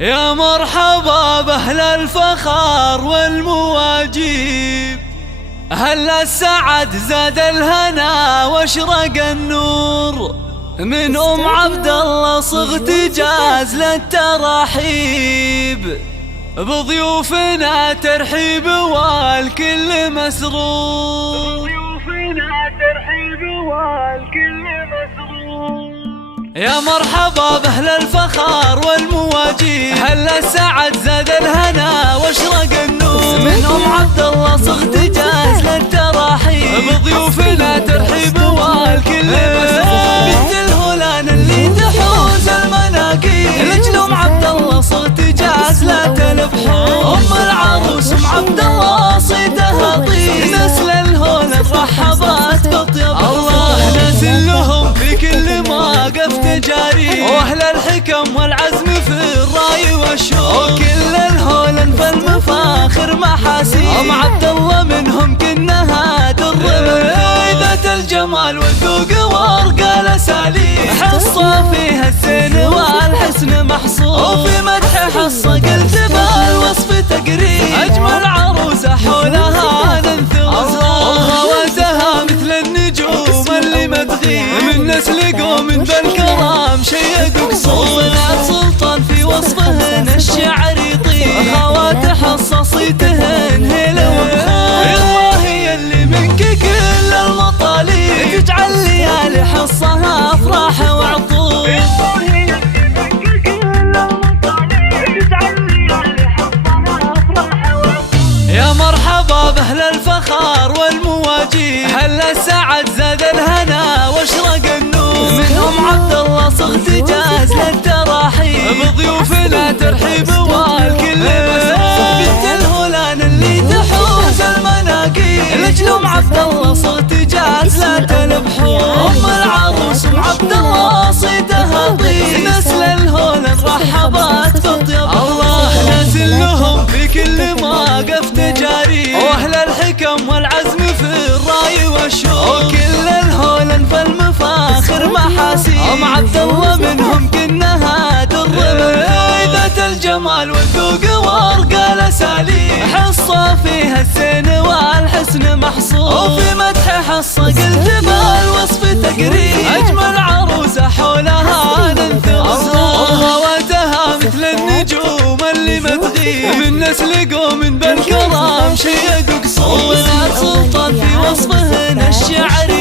يا مرحبا بأهل الفخار والمواجيب، أهل السعد زاد الهنا واشرق النور، من عبد الله صغت جاز للترحيب، بضيوفنا ترحيب والكل مسرور. يا مرحبا بأهل الفخار والمواجيب، أهل السعد زاد الهنا واشرق النور، من عبد الله صغت جاز للترحيب، بضيوفنا ترحيب والكل مسرور. بنت الهلان اللي تحوز المناقيب، لجل عبد الله صغت جاز لا تلبحون، العروس عبد الله صيتها طيب، نسل الهلان رحبت بطيب الله، نازل لهم في كل موقف تجاري، واهل الحكم والعزم في الراي والشوق، وكل الهلان في المفاخر محاسين، عبد الله منهم كنها در ذات الجمال والذوق وارقى الاساليب، حصه فيها الزين والحسن محصور، وفي مدح حصه قلت بالوصف تقريب، اجمل عروسه حولها ننثر وغواتها مثل النجوم اللي ما تغيب، من نسل قوم بالكرام شيد قصور، سلطان في وصفهن الشعر يطيب، خوات حصصيتهن هلا وبخور، الله هي اللي منك كل المطالب، تجعل ليالي حصها افراح وعطور. يا مرحبا بأهل الفخار والمواجيب، أهل السعد زاد الهنا واشرق النور، منهم عبد الله صغت جاز للترحيب، بضيوفنا ترحيب والكل مسرور. بنت الهلان اللي تحوز المناقيب، لجل عبد الله صغت جاز لا تلبحون، العروس عبد الله صيتها طيب، نسل الهلان رحبت بطيب الله، نازل لهم في كل موقف تجاري، واهل الحكم والعزم في الراي والشوق، وكل الهلان في المفاخر محاسين، عبد الله منهم كنها در ذات الجمال والذوق وارقى الاساليب، حصه فيها الزين والحسن محصور، وفي مدح حصه قلت بالوصف تقريب، اجمل عروسه حولها ننثر وغواتها مثل النجوم اللي ما تغيب، من نسل قوم بالكرام شيد قصور، سلطان في وصفهن الشعر